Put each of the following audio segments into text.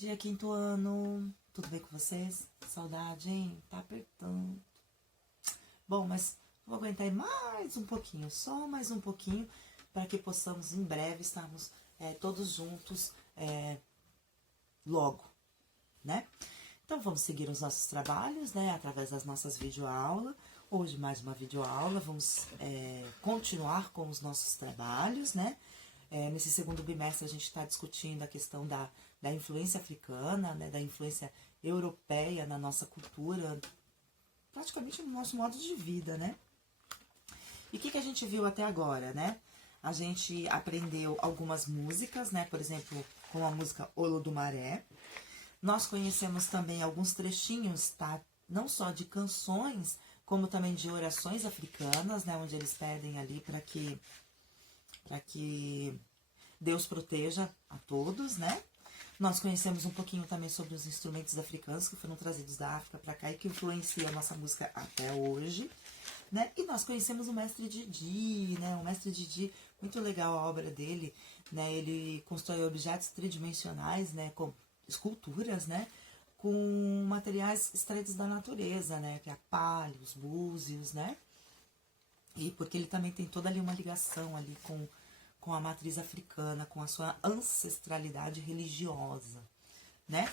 Dia quinto ano, tudo bem com vocês? Saudade, hein? Tá apertando. Bom, mas vou aguentar aí mais um pouquinho, só mais um pouquinho, para que possamos em breve estarmos todos juntos logo, né? Então vamos seguir os nossos trabalhos, né? Através das nossas videoaulas. Hoje mais uma videoaula, vamos continuar com os nossos trabalhos, né? Nesse segundo bimestre a gente está discutindo a questão da influência africana, né, da influência europeia na nossa cultura, praticamente no nosso modo de vida, né? E o que a gente viu até agora, né? A gente aprendeu algumas músicas, né? Por exemplo, com a música Olodumaré. Nós conhecemos também alguns trechinhos, tá? Não só de canções, como também de orações africanas, né? Onde eles pedem ali para que Deus proteja a todos, né? Nós conhecemos um pouquinho também sobre os instrumentos africanos que foram trazidos da África para cá e que influenciam a nossa música até hoje, né? E nós conhecemos o Mestre Didi, né? O Mestre Didi, muito legal a obra dele, né? Ele constrói objetos tridimensionais, né? Com esculturas, né? Com materiais extraídos da natureza, né? Que é a palha, os búzios, né? E porque ele também tem toda ali uma ligação ali com a matriz africana, com a sua ancestralidade religiosa, né?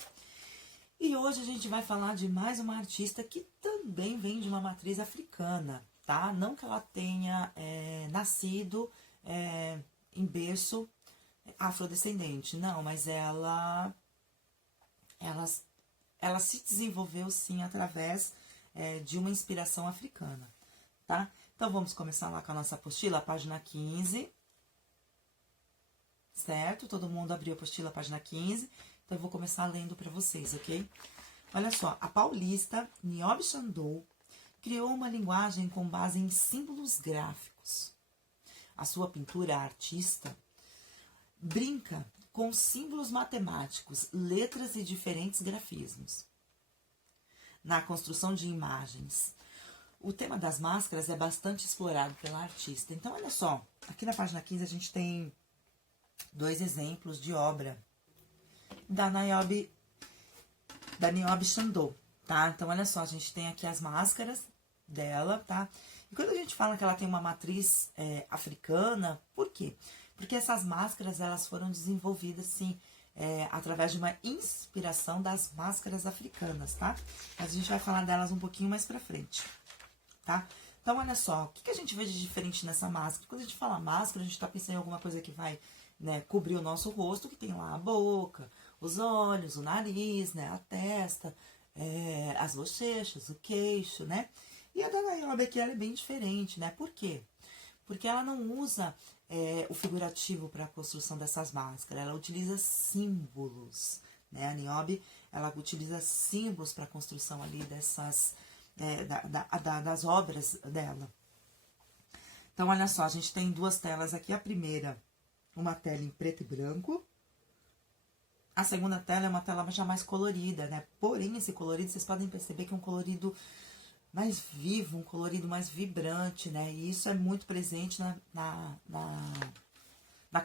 E hoje a gente vai falar de mais uma artista que também vem de uma matriz africana, tá? Não que ela tenha nascido em berço afrodescendente, não, mas ela se desenvolveu, sim, através de uma inspiração africana, tá? Então, vamos começar lá com a nossa apostila, página 15, certo? Todo mundo abriu a apostila, página 15, então eu vou começar lendo para vocês, ok? Olha só, a paulista Niobe Sandow criou uma linguagem com base em símbolos gráficos. A sua pintura artista brinca com símbolos matemáticos, letras e diferentes grafismos. Na construção de imagens, o tema das máscaras é bastante explorado pela artista. Então, olha só, aqui na página 15 a gente tem dois exemplos de obra da Niobe Sandow, tá? Então, olha só, a gente tem aqui as máscaras dela, tá? E quando a gente fala que ela tem uma matriz africana, por quê? Porque essas máscaras, elas foram desenvolvidas, sim, através de uma inspiração das máscaras africanas, tá? Mas a gente vai falar delas um pouquinho mais pra frente, tá? Então, olha só, o que a gente vê de diferente nessa máscara? Quando a gente fala máscara, a gente tá pensando em alguma coisa que vai, né, cobrir o nosso rosto, que tem lá a boca, os olhos, o nariz, né, a testa, as bochechas, o queixo, né? E a da Niobe aqui, ela é bem diferente, né? Por quê? Porque ela não usa o figurativo para a construção dessas máscaras, ela utiliza símbolos, né? A Niobe, ela utiliza símbolos para a construção ali dessas, das obras dela. Então, olha só, a gente tem duas telas aqui, a primeira, uma tela em preto e branco, a segunda tela é uma tela já mais colorida, né? Porém, esse colorido, vocês podem perceber que é um colorido mais vivo, um colorido mais vibrante, né? E isso é muito presente na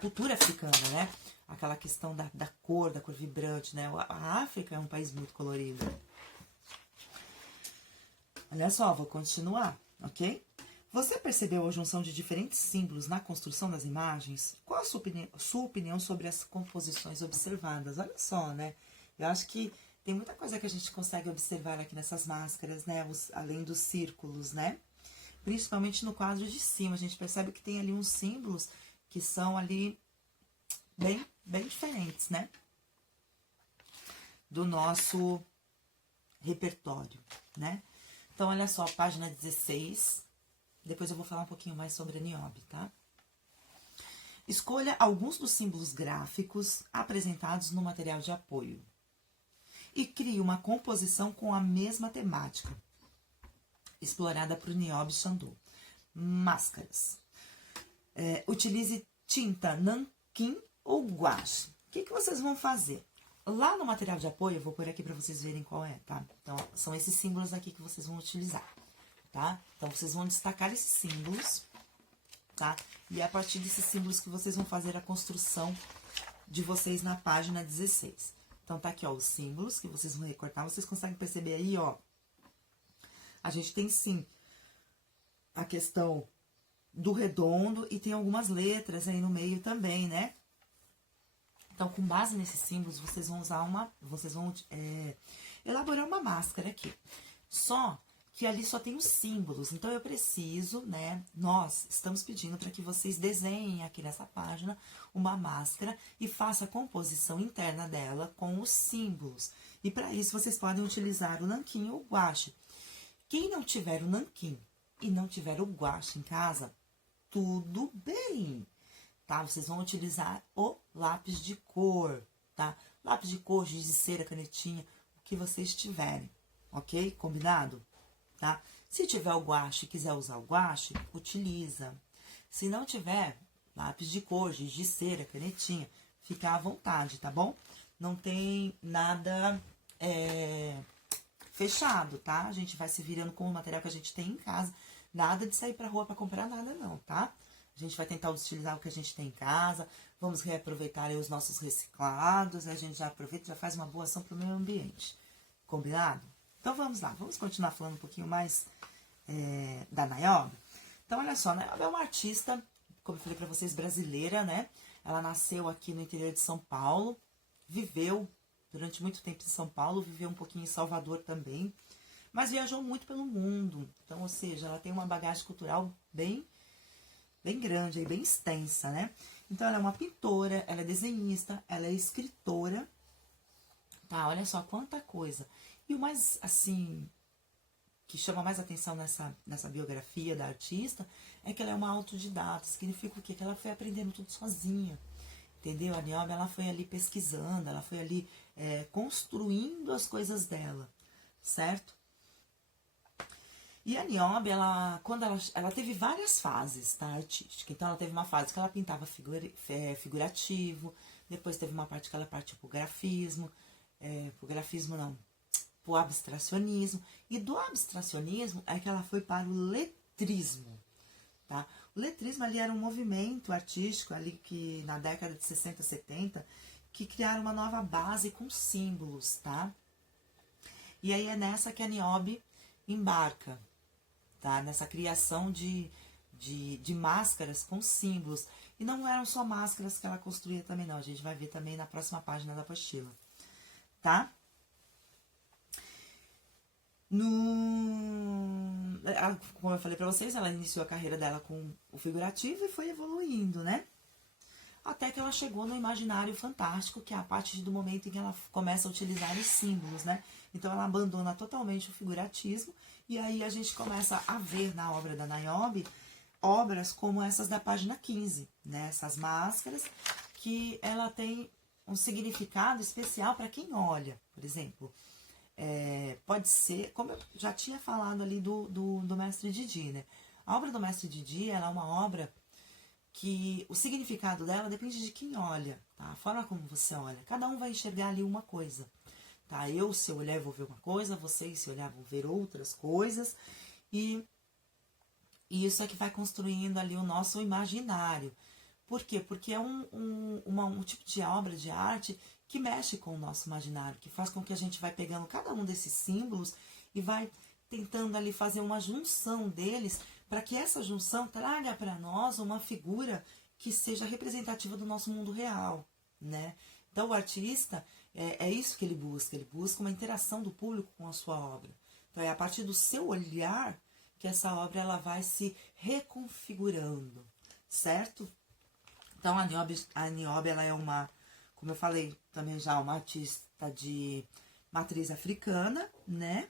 cultura africana, né? Aquela questão da cor vibrante, né? A África é um país muito colorido. Olha só, vou continuar, ok? Você percebeu a junção de diferentes símbolos na construção das imagens? Qual a sua opinião sobre as composições observadas? Olha só, né? Eu acho que tem muita coisa que a gente consegue observar aqui nessas máscaras, né? Além dos círculos, né? Principalmente no quadro de cima, a gente percebe que tem ali uns símbolos que são ali bem diferentes, né? Do nosso repertório, né? Então, olha só, página 16. Depois eu vou falar um pouquinho mais sobre a Niobe, tá? Escolha alguns dos símbolos gráficos apresentados no material de apoio e crie uma composição com a mesma temática explorada por Niobe Sandow. Máscaras. Utilize tinta nanquim ou guache. O que vocês vão fazer? Lá no material de apoio, eu vou pôr aqui para vocês verem qual é, tá? Então, são esses símbolos aqui que vocês vão utilizar, tá? Então, vocês vão destacar esses símbolos, tá? E é a partir desses símbolos que vocês vão fazer a construção de vocês na página 16. Então, tá aqui, ó, os símbolos que vocês vão recortar. Vocês conseguem perceber aí, ó. A gente tem, sim, a questão do redondo e tem algumas letras aí no meio também, né? Então, com base nesses símbolos, vocês vão elaborar uma máscara aqui. Só que ali só tem os símbolos, então eu preciso, né, nós estamos pedindo para que vocês desenhem aqui nessa página uma máscara e faça a composição interna dela com os símbolos. E para isso, vocês podem utilizar o nanquim ou o guache. Quem não tiver o nanquim e não tiver o guache em casa, tudo bem, tá? Vocês vão utilizar o lápis de cor, tá? Lápis de cor, giz de cera, canetinha, o que vocês tiverem, ok? Combinado? Tá? Se tiver o guache e quiser usar o guache, utiliza. Se não tiver, lápis de cor, giz de cera, canetinha, fica à vontade, tá bom? Não tem nada fechado, tá? A gente vai se virando com o material que a gente tem em casa. Nada de sair pra rua pra comprar nada, não, tá? A gente vai tentar utilizar o que a gente tem em casa. Vamos reaproveitar aí os nossos reciclados. A gente já aproveita e já faz uma boa ação pro meio ambiente. Combinado? Então, vamos lá. Vamos continuar falando um pouquinho mais da Niobe. Então, olha só. A Niobe é uma artista, como eu falei pra vocês, brasileira, né? Ela nasceu aqui no interior de São Paulo. Viveu durante muito tempo em São Paulo. Viveu um pouquinho em Salvador também. Mas viajou muito pelo mundo. Então, ou seja, ela tem uma bagagem cultural bem grande, aí, bem extensa, né? Então, ela é uma pintora, ela é desenhista, ela é escritora. Tá, olha só quanta coisa. E o mais, assim, que chama mais atenção nessa biografia da artista é que ela é uma autodidata. Significa o quê? Que ela foi aprendendo tudo sozinha. Entendeu? A Niobe, ela foi ali pesquisando, ela foi ali construindo as coisas dela, certo? E a Niobe, quando ela teve várias fases, tá, artística. Então, ela teve uma fase que ela pintava figurativo, depois teve uma parte que ela partiu pro grafismo, pro abstracionismo, e do abstracionismo é que ela foi para o letrismo, tá? O letrismo ali era um movimento artístico ali que na década de 60, 70, que criaram uma nova base com símbolos, tá? E aí é nessa que a Niobe embarca, tá? Nessa criação de máscaras com símbolos. E não eram só máscaras que ela construía também, não. A gente vai ver também na próxima página da apostila, tá? Como eu falei pra vocês, ela iniciou a carreira dela com o figurativo e foi evoluindo, né? Até que ela chegou no imaginário fantástico, que é a partir do momento em que ela começa a utilizar os símbolos, né? Então, ela abandona totalmente o figuratismo, e aí a gente começa a ver na obra da Niobe obras como essas da página 15, né? Essas máscaras, que ela tem um significado especial para quem olha, por exemplo. Pode ser, como eu já tinha falado ali do Mestre Didi, né? A obra do Mestre Didi, ela é uma obra que o significado dela depende de quem olha, tá? A forma como você olha. Cada um vai enxergar ali uma coisa, tá? Eu, se eu olhar, vou ver uma coisa, vocês, se olhar, vão ver outras coisas. E isso é que vai construindo ali o nosso imaginário. Por quê? Porque é um tipo de obra de arte que mexe com o nosso imaginário, que faz com que a gente vai pegando cada um desses símbolos e vai tentando ali fazer uma junção deles, para que essa junção traga para nós uma figura que seja representativa do nosso mundo real, né? Então, o artista, é isso que ele busca uma interação do público com a sua obra. Então, é a partir do seu olhar que essa obra ela vai se reconfigurando, certo? Então, a Niobe ela é uma, como eu falei também já, uma artista de matriz africana, né?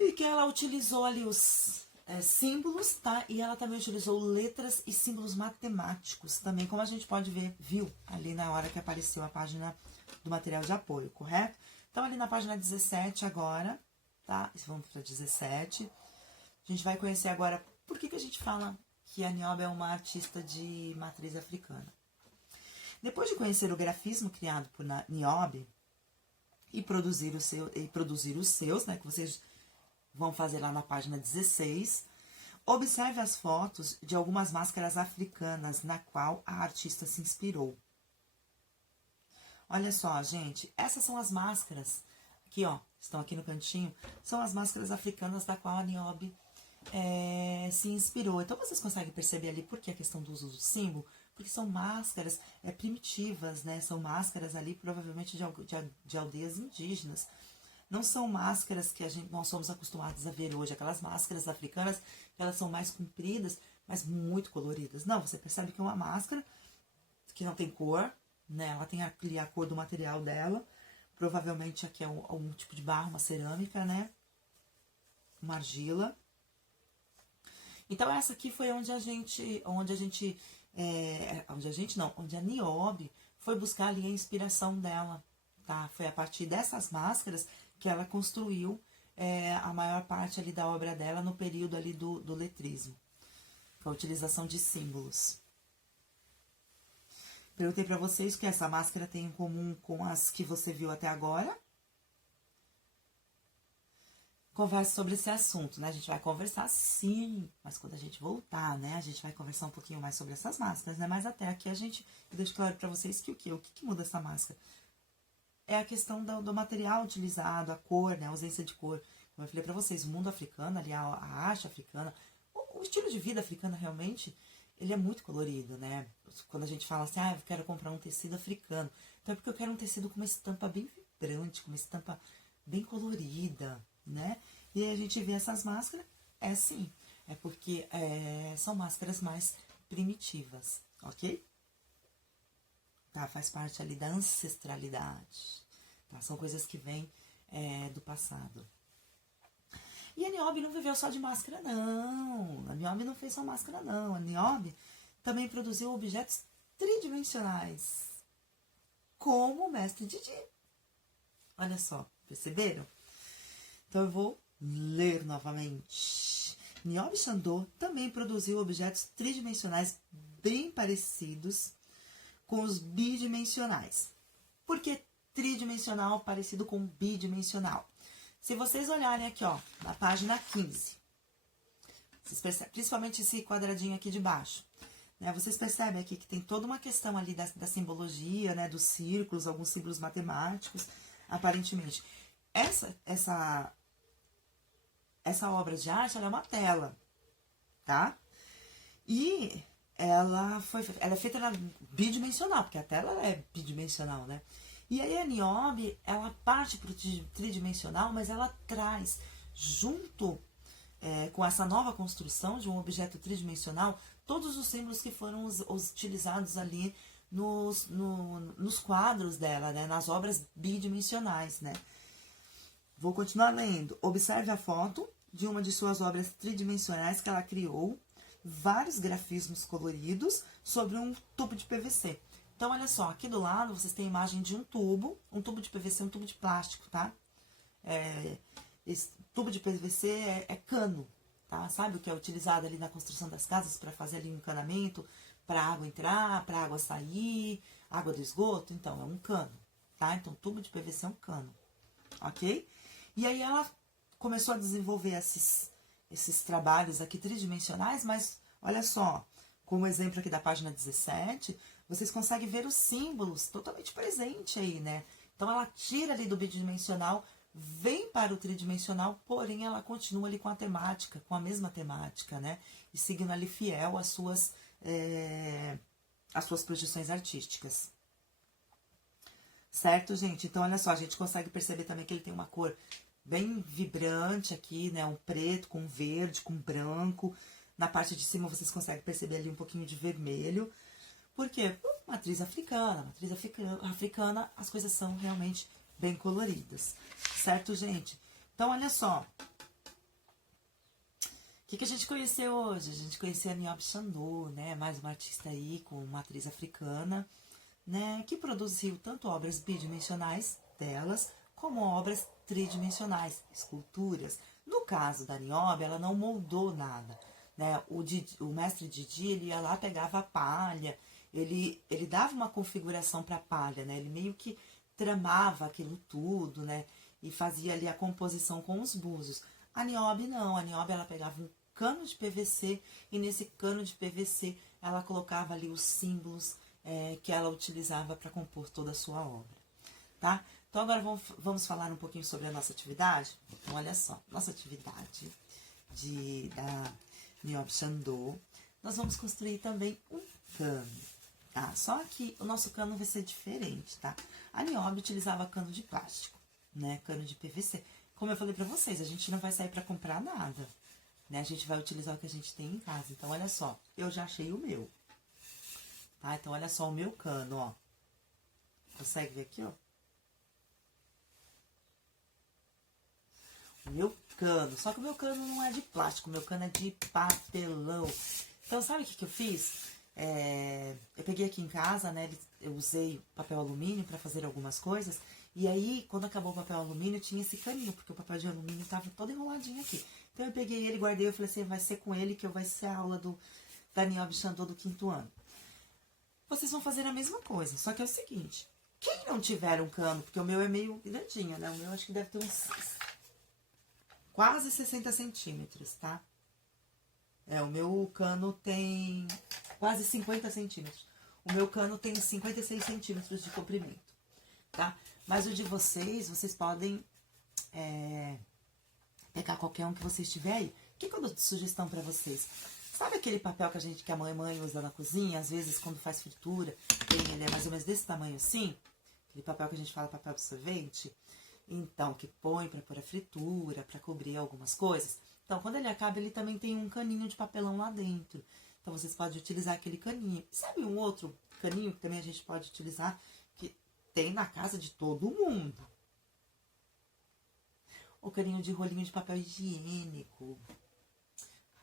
E que ela utilizou ali os símbolos, tá? E ela também utilizou letras e símbolos matemáticos também, como a gente pode ver, viu? Ali na hora que apareceu a página do material de apoio, correto? Então, ali na página 17 agora, tá? Vamos para 17. A gente vai conhecer agora por que a gente fala que a Niobe é uma artista de matriz africana. Depois de conhecer o grafismo criado por Niobe e produzir os seus, né, que vocês vão fazer lá na página 16, observe as fotos de algumas máscaras africanas na qual a artista se inspirou. Olha só, gente, essas são as máscaras, aqui ó, estão aqui no cantinho, são as máscaras africanas da qual a Niobe se inspirou. Então, vocês conseguem perceber ali por que a questão do uso do símbolo? Porque são máscaras primitivas, né? São máscaras ali, provavelmente, de aldeias indígenas. Não são máscaras que nós somos acostumados a ver hoje. Aquelas máscaras africanas, elas são mais compridas, mas muito coloridas. Não, você percebe que é uma máscara que não tem cor, né? Ela tem a cor do material dela. Provavelmente aqui é algum tipo de barro, uma cerâmica, né? Uma argila. Então, essa aqui foi onde a Niobe foi buscar ali a inspiração dela, tá? Foi a partir dessas máscaras que ela construiu a maior parte ali da obra dela no período ali do letrismo, com a utilização de símbolos. Perguntei para vocês o que essa máscara tem em comum com as que você viu até agora. Conversa sobre esse assunto, né? A gente vai conversar sim, mas quando a gente voltar, né? A gente vai conversar um pouquinho mais sobre essas máscaras, né? Mas até aqui eu deixo claro pra vocês que o que muda essa máscara? É a questão do material utilizado, a cor, né? A ausência de cor. Como eu falei pra vocês, o mundo africano, ali, a arte africana, o estilo de vida africano realmente, ele é muito colorido, né? Quando a gente fala assim, eu quero comprar um tecido africano, então é porque eu quero um tecido com uma estampa bem vibrante, com uma estampa bem colorida, né? E aí a gente vê essas máscaras, sim, é porque são máscaras mais primitivas, ok? Tá, faz parte ali da ancestralidade, tá? São coisas que vêm do passado. E a Niobe não viveu só de máscara, não. A Niobe não fez só máscara, não. A Niobe também produziu objetos tridimensionais, como o mestre Didi. Olha só, perceberam? Então, eu vou ler novamente. Niobe Xandô também produziu objetos tridimensionais bem parecidos com os bidimensionais. Por que tridimensional parecido com bidimensional? Se vocês olharem aqui, ó, na página 15, vocês percebem, principalmente esse quadradinho aqui de baixo, né? Vocês percebem aqui que tem toda uma questão ali da simbologia, né? Dos círculos, alguns símbolos matemáticos, aparentemente. Essa obra de arte, ela é uma tela, tá? E ela é feita bidimensional, porque a tela é bidimensional, né? E aí a Niobe, ela parte para o tridimensional, mas ela traz, junto com essa nova construção de um objeto tridimensional, todos os símbolos que foram utilizados ali nos quadros dela, né? Nas obras bidimensionais, né? Vou continuar lendo. Observe a foto de uma de suas obras tridimensionais que ela criou, vários grafismos coloridos sobre um tubo de PVC. Então, olha só, aqui do lado vocês têm a imagem de um tubo de PVC, um tubo de plástico, tá? Esse tubo de PVC é cano, tá? Sabe o que é utilizado ali na construção das casas para fazer ali um encanamento, para a água entrar, para a água sair, água do esgoto? Então, é um cano, tá? Então, tubo de PVC é um cano, ok? E aí ela começou a desenvolver esses trabalhos aqui tridimensionais, mas olha só, como exemplo aqui da página 17, vocês conseguem ver os símbolos totalmente presentes aí, né? Então ela tira ali do bidimensional, vem para o tridimensional, porém ela continua ali com a temática, com a mesma temática, né? E seguindo ali fiel às suas projeções artísticas. Certo, gente? Então, olha só, a gente consegue perceber também que ele tem uma cor bem vibrante aqui, né? Um preto com verde, com branco. Na parte de cima vocês conseguem perceber ali um pouquinho de vermelho. Por quê? Matriz africana, as coisas são realmente bem coloridas. Certo, gente? Então, olha só. O que a gente conheceu hoje? A gente conheceu a Niobe Xandô, né? Mais uma artista aí com matriz africana, né, que produziu tanto obras bidimensionais delas, como obras tridimensionais, esculturas. No caso da Niobe, ela não moldou nada, né? O mestre Didi, ele ia lá, pegava a palha, ele dava uma configuração para a palha, né? Ele meio que tramava aquilo tudo, né? E fazia ali a composição com os búzios. A Niobe não, a Niobe ela pegava um cano de PVC e nesse cano de PVC ela colocava ali os símbolos que ela utilizava para compor toda a sua obra. tá? Então, agora vamos falar um pouquinho sobre a nossa atividade? Então, olha só, nossa atividade da Niobe Shandô, nós vamos construir também um cano, tá? Só que o nosso cano vai ser diferente, tá? A Niobe utilizava cano de plástico, né? Cano de PVC. Como eu falei pra vocês, a gente não vai sair pra comprar nada, né? A gente vai utilizar o que a gente tem em casa. Então, olha só, eu já achei o meu, tá? Então, olha só o meu cano, ó. Consegue ver aqui, ó? O meu cano. Só que o meu cano não é de plástico, o meu cano é de papelão. Então, sabe o que eu fiz? Eu peguei aqui em casa, né? Eu usei papel alumínio para fazer algumas coisas. E aí, quando acabou o papel alumínio, tinha esse caninho, porque o papel de alumínio tava todo enroladinho aqui. Então, eu peguei ele, guardei, eu falei assim, vai ser com ele que vai ser a aula da Niobe Shandô do 5º ano. Vocês vão fazer a mesma coisa, só que é o seguinte, quem não tiver um cano, porque o meu é meio grandinho, né? O meu acho que deve ter uns quase 60 centímetros, tá? O meu cano tem quase 50 centímetros. O meu cano tem 56 centímetros de comprimento, tá? Mas o de vocês podem pegar qualquer um que vocês tiver aí. O que eu dou de sugestão pra vocês? Sabe aquele papel que a mãe usa na cozinha? Às vezes, quando faz fritura, ele é mais ou menos desse tamanho assim. Aquele papel que a gente fala papel absorvente. Então, que põe pra pôr a fritura, pra cobrir algumas coisas. Então, quando ele acaba, ele também tem um caninho de papelão lá dentro. Então, vocês podem utilizar aquele caninho. Sabe um outro caninho que também a gente pode utilizar? Que tem na casa de todo mundo. O caninho de rolinho de papel higiênico.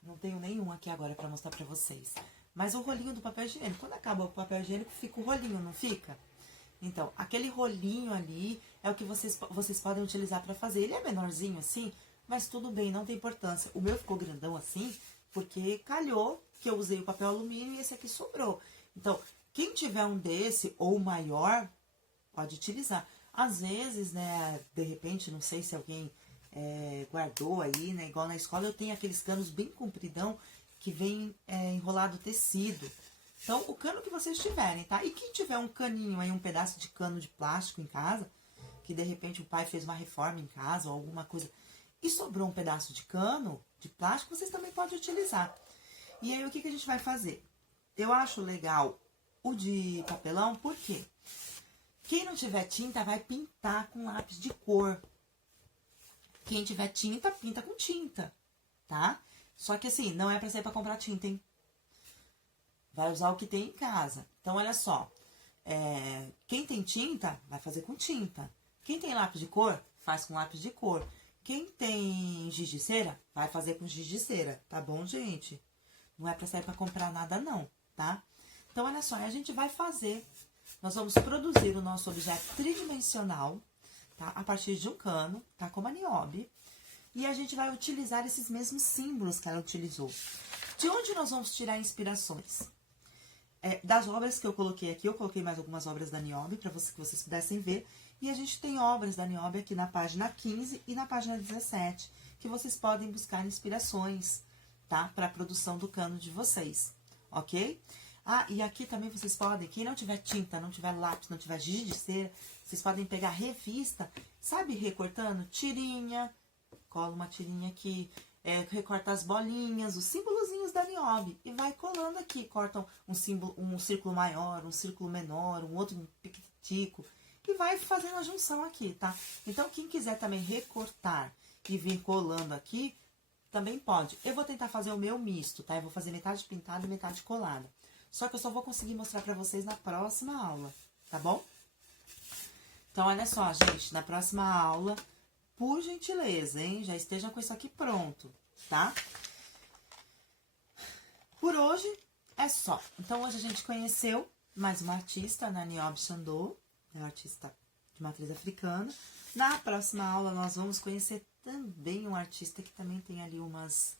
Não tenho nenhum aqui agora pra mostrar pra vocês. Mas o rolinho do papel higiênico, quando acaba o papel higiênico, fica o rolinho, não fica? Então, aquele rolinho ali é o que vocês podem utilizar pra fazer. Ele é menorzinho assim, mas tudo bem, não tem importância. O meu ficou grandão assim, porque calhou que eu usei o papel alumínio e esse aqui sobrou. Então, quem tiver um desse ou maior, pode utilizar. Às vezes, né, de repente, não sei se alguém guardou aí, né, igual na escola, eu tenho aqueles canos bem compridão que vem enrolado tecido. Então, o cano que vocês tiverem, tá? E quem tiver um caninho aí, um pedaço de cano de plástico em casa, que de repente o pai fez uma reforma em casa ou alguma coisa, e sobrou um pedaço de cano de plástico, vocês também podem utilizar. E aí, o que a gente vai fazer? Eu acho legal o de papelão, por quê? Quem não tiver tinta, vai pintar com lápis de cor. Quem tiver tinta, pinta com tinta, tá? Só que assim, não é pra sair pra comprar tinta, hein? Vai usar o que tem em casa. Então, olha só. Quem tem tinta, vai fazer com tinta. Quem tem lápis de cor, faz com lápis de cor. Quem tem giz de cera, vai fazer com giz de cera. Tá bom, gente? Não é pra sair pra comprar nada, não, tá? Então, olha só. A gente vai fazer. Nós vamos produzir o nosso objeto tridimensional, tá? A partir de um cano, tá? Como a Niobe. E a gente vai utilizar esses mesmos símbolos que ela utilizou. De onde nós vamos tirar inspirações? Das obras que eu coloquei aqui, eu coloquei mais algumas obras da Niobe para que vocês pudessem ver. E a gente tem obras da Niobe aqui na página 15 e na página 17, que vocês podem buscar inspirações, tá? Para a produção do cano de vocês, ok? Ah, e aqui também vocês podem, quem não tiver tinta, não tiver lápis, não tiver giz de cera, vocês podem pegar revista, sabe, recortando tirinha, cola uma tirinha aqui, recorta as bolinhas, os símbolozinhos da Niobe e vai colando aqui, cortam um círculo maior, um círculo menor, um outro piquitico e vai fazendo a junção aqui, tá? Então, quem quiser também recortar e vir colando aqui, também pode. Eu vou tentar fazer o meu misto, tá? Eu vou fazer metade pintada e metade colada. Só que eu só vou conseguir mostrar pra vocês na próxima aula, tá bom? Então, olha só, gente, na próxima aula, por gentileza, hein? Já esteja com isso aqui pronto, tá? Por hoje é só. Então, hoje a gente conheceu mais uma artista, na Niobe Shandô, uma artista de matriz africana. Na próxima aula, nós vamos conhecer também um artista que também tem ali umas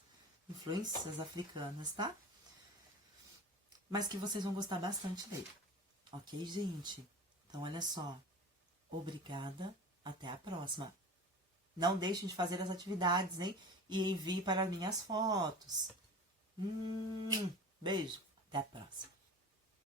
influências africanas, tá? Mas que vocês vão gostar bastante dele. Ok, gente? Então, olha só. Obrigada. Até a próxima. Não deixem de fazer as atividades, hein? E envie para minhas fotos. Beijo. Até a próxima.